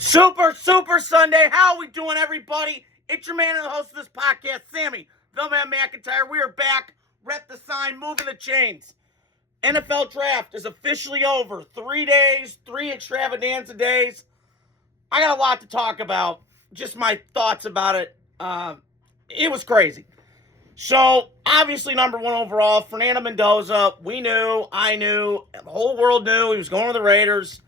Super Sunday. How are we doing, everybody? It's your man and the host of this podcast, Sammy, the Man McIntyre. We are back. Rep the sign, moving the chains. NFL draft is officially over. 3 days, 3 extravaganza days. I got a lot to talk about. Just my thoughts about it. It was crazy. So, obviously, number one overall, Fernando Mendoza. We knew, I knew, the whole world knew he was going to the Raiders.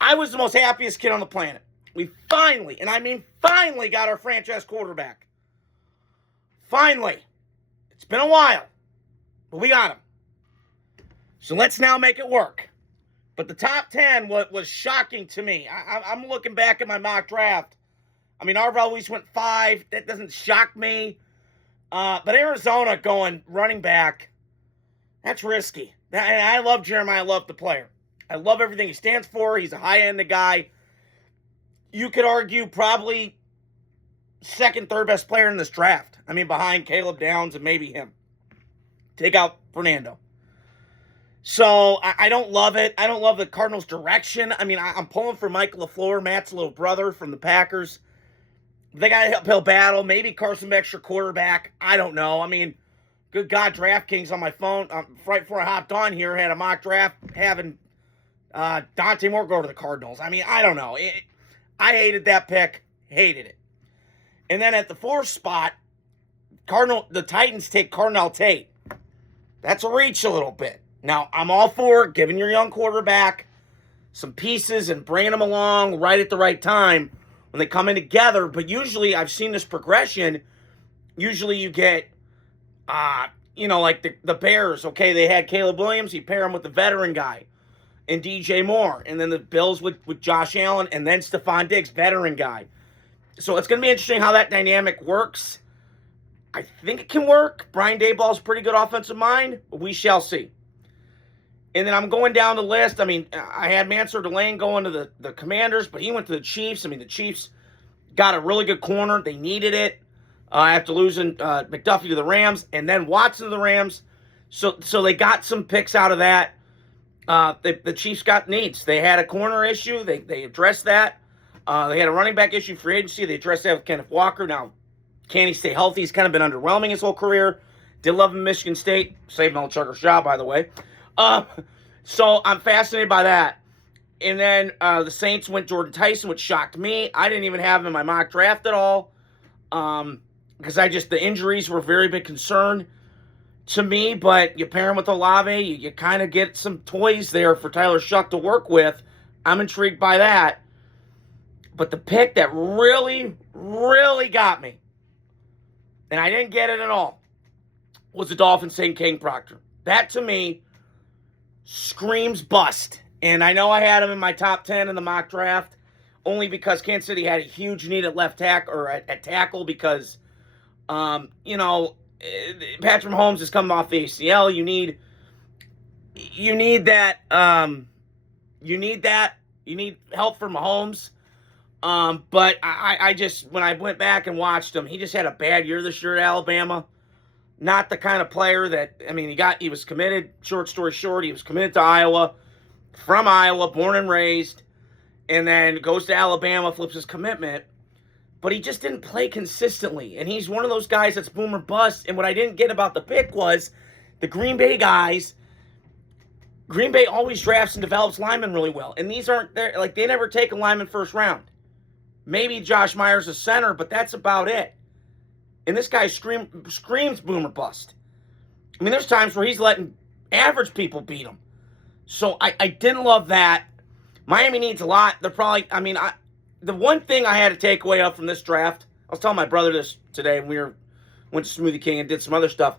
I was the most happiest kid on the planet. We finally, and I mean finally, got our franchise quarterback. Finally. It's been a while, but we got him. So let's now make it work. But the top 10 was shocking to me. I'm looking back at my mock draft. I mean, Arv always went 5. That doesn't shock me. But Arizona going running back, that's risky. And I love Jeremiah. I love the player. I love everything he stands for. He's a high-end guy. You could argue probably second, third best player in this draft. I mean, behind Caleb Downs and maybe him. Take out Fernando. So, I don't love it. I don't love the Cardinals' direction. I mean, I'm pulling for Mike LaFleur, Matt's little brother from the Packers. They got an uphill battle. Maybe Carson Beck's your quarterback. I don't know. I mean, good God, DraftKings on my phone, right before I hopped on here, had a mock draft having Dante Moore go to the Cardinals. I mean, I don't know. I hated that pick. Hated it. And then at the 4th spot, the Titans take Cardinal Tate. That's a reach a little bit. Now, I'm all for giving your young quarterback some pieces and bringing them along right at the right time when they come in together. But usually, I've seen this progression. Usually, you get, like the Bears. Okay, they had Caleb Williams. You pair him with the veteran guy. And DJ Moore. And then the Bills with Josh Allen. And then Stephon Diggs, veteran guy. So it's going to be interesting how that dynamic works. I think it can work. Brian Daboll's a pretty good offensive mind. But we shall see. And then I'm going down the list. I mean, I had Mansour Delane going to the Commanders. But he went to the Chiefs. I mean, the Chiefs got a really good corner. They needed it. After losing McDuffie to the Rams. And then Watson to the Rams. So they got some picks out of that. The Chiefs got needs. They had a corner issue. They addressed that. They had a running back issue, free agency. They addressed that with Kenneth Walker. Now, can he stay healthy? He's kind of been underwhelming his whole career. Did love him in Michigan State. Saved an old Chucker's job, by the way. So I'm fascinated by that. And then the Saints went Jordan Tyson, which shocked me. I didn't even have him in my mock draft at all. Because the injuries were a very big concern to me, but you pair him with Olave, you kind of get some toys there for Tyler Shuck to work with. I'm intrigued by that. But the pick that really, really got me, and I didn't get it at all, was the Dolphins saying Kane Proctor. That, to me, screams bust. And I know I had him in my top 10 in the mock draft, only because Kansas City had a huge need at left tackle, or at tackle, because, Patrick Mahomes is coming off the ACL. You need that. You need help from Mahomes. But I just, when I went back and watched him, he just had a bad year this year at Alabama. Not the kind of player that, I mean, he was committed, short story short, he was committed to Iowa, from Iowa, born and raised, and then goes to Alabama, flips his commitment. But he just didn't play consistently. And he's one of those guys that's boom or bust. And what I didn't get about the pick was the Green Bay guys. Green Bay always drafts and develops linemen really well. And these aren't there. Like, they never take a lineman first round. Maybe Josh Myers a center, but that's about it. And this guy screams boom or bust. I mean, there's times where he's letting average people beat him. So I didn't love that. Miami needs a lot. They're probably, the one thing I had to take away up from this draft, I was telling my brother this today when we went to Smoothie King and did some other stuff,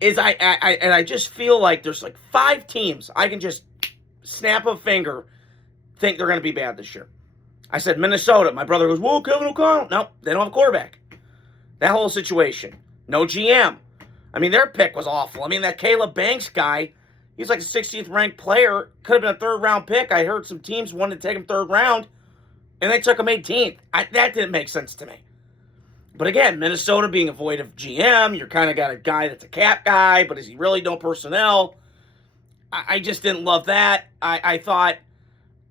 is I just feel like there's like 5 teams I can just snap a finger, think they're going to be bad this year. I said Minnesota. My brother goes, whoa, Kevin O'Connell. No, they don't have a quarterback. That whole situation. No GM. I mean, their pick was awful. I mean, that Caleb Banks guy, he's like a 16th ranked player. Could have been a 3rd round pick. I heard some teams wanted to take him 3rd round. And they took him 18th. That didn't make sense to me. But again, Minnesota being a void of GM, you're kind of got a guy that's a cap guy, but is he really no personnel? I just didn't love that. I thought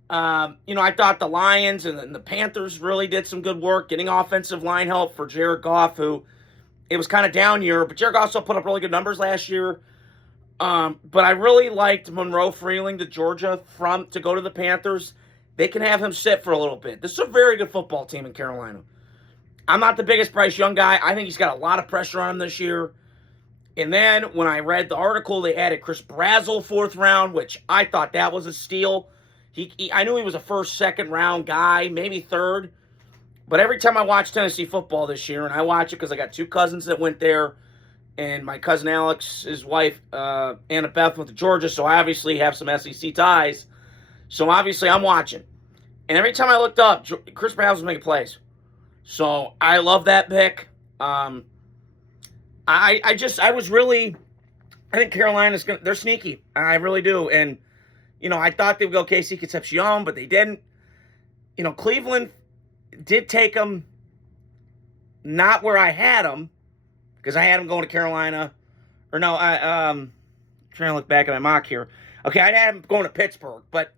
I thought the Lions and the Panthers really did some good work getting offensive line help for Jared Goff, who it was kind of down year, but Jared Goff also put up really good numbers last year. But I really liked Monroe Freeling to Georgia to go to the Panthers. They can have him sit for a little bit. This is a very good football team in Carolina. I'm not the biggest Bryce Young guy. I think he's got a lot of pressure on him this year. And then when I read the article, they added Chris Brazzell 4th round, which I thought that was a steal. I knew he was a first, second round guy, maybe third. But every time I watch Tennessee football this year, and I watch it because I got 2 cousins that went there, and my cousin Alex, his wife, Anna Beth, went to Georgia, so I obviously have some SEC ties. So obviously I'm watching. And every time I looked up, Chris Brazzell was making plays. So I love that pick. I think Carolina's they're sneaky. I really do. And, I thought they would go Casey Concepcion, but they didn't. Cleveland did take them not where I had them, because I had them going to Carolina. Or no, I'm trying to look back at my mock here. Okay, I had them going to Pittsburgh, but,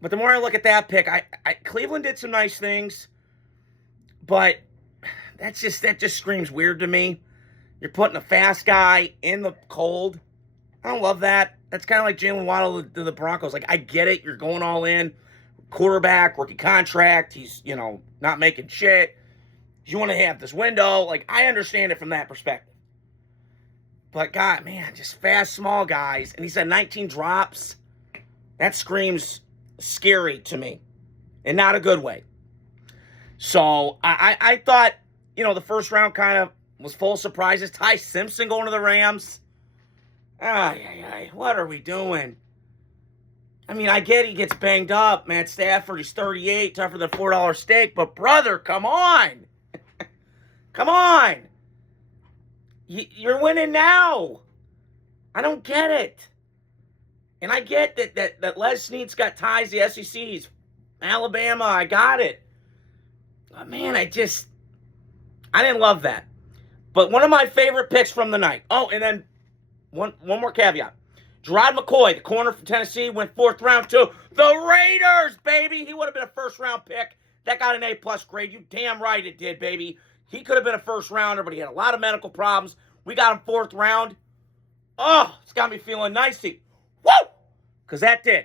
but the more I look at that pick, Cleveland did some nice things, but that just screams weird to me. You're putting a fast guy in the cold. I don't love that. That's kind of like Jalen Waddle to the Broncos. Like, I get it. You're going all in. Quarterback, rookie contract. He's, not making shit. You want to have this window. Like, I understand it from that perspective. But, God, man, just fast, small guys. And he said 19 drops. That screams scary to me. In not a good way. So, I thought, the first round kind of was full of surprises. Ty Simpson going to the Rams. What are we doing? I mean, I get he gets banged up. Matt Stafford, he's 38, tougher than $4 steak. But, brother, come on. Come on. You're winning now. I don't get it. And I get that Les Snead's got ties to the SECs. Alabama, I got it. But, man, I didn't love that. But one of my favorite picks from the night. Oh, and then one more caveat. Gerard McCoy, the corner from Tennessee, went 4th round to the Raiders, baby. He would have been a first-round pick. That got an A-plus grade. You damn right it did, baby. He could have been a first-rounder, but he had a lot of medical problems. We got him 4th round. Oh, it's got me feeling nicey. Woo! Because that did.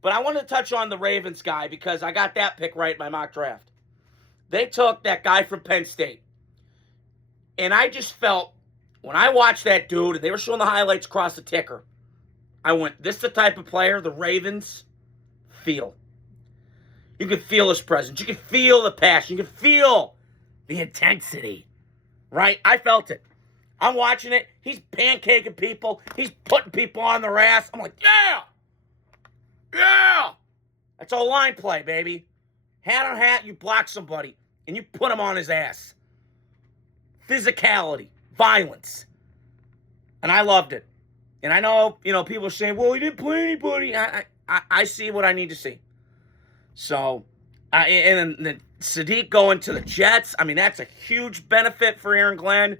But I wanted to touch on the Ravens guy because I got that pick right in my mock draft. They took that guy from Penn State. And I just felt, when I watched that dude, and they were showing the highlights across the ticker, I went, this is the type of player the Ravens feel. You can feel his presence. You can feel the passion. You can feel the intensity. Right? I felt it. I'm watching it. He's pancaking people. He's putting people on their ass. I'm like, yeah! Yeah! That's all line play, baby. Hat on hat, you block somebody, and you put him on his ass. Physicality. Violence. And I loved it. And I know, people are saying, well, he didn't play anybody. I see what I need to see. So, and then Sadiq going to the Jets, I mean, that's a huge benefit for Aaron Glenn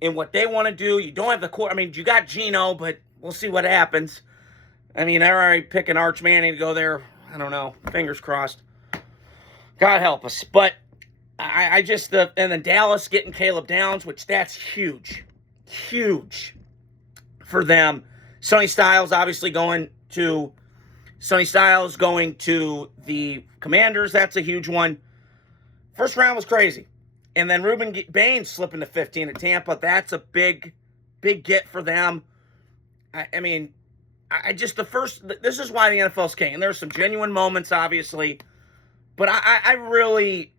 in what they want to do. You don't have the core. I mean, you got Geno, but we'll see what happens. I mean, they're already picking Arch Manning to go there. I don't know. Fingers crossed. God help us. But and then Dallas getting Caleb Downs, which that's huge. Huge for them. Sonny Styles going to the Commanders. That's a huge one. First round was crazy. And then Ruben Baines slipping to 15 at Tampa. That's a big, big get for them. This is why the NFL's king. And there's some genuine moments, obviously. But I really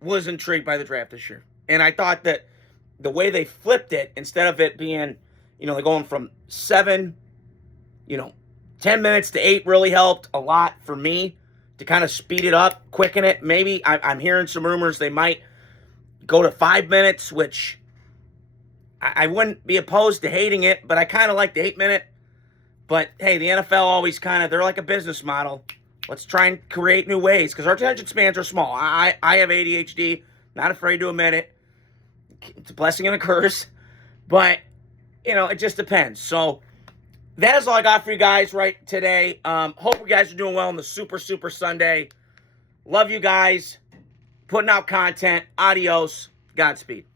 was intrigued by the draft this year. And I thought that the way they flipped it, instead of it being, they're going from 7, 10 minutes to 8 really helped a lot for me to kind of speed it up, quicken it. Maybe I'm hearing some rumors they might go to 5 minutes, which I wouldn't be opposed to hating it, but I kind of like the 8-minute. But, hey, the NFL always they're like a business model. Let's try and create new ways, because our attention spans are small. I have ADHD, not afraid to admit it. It's a blessing and a curse. But, it just depends. So, that is all I got for you guys right today. Hope you guys are doing well on the Super Sunday. Love you guys. Putting out content. Adios. Godspeed.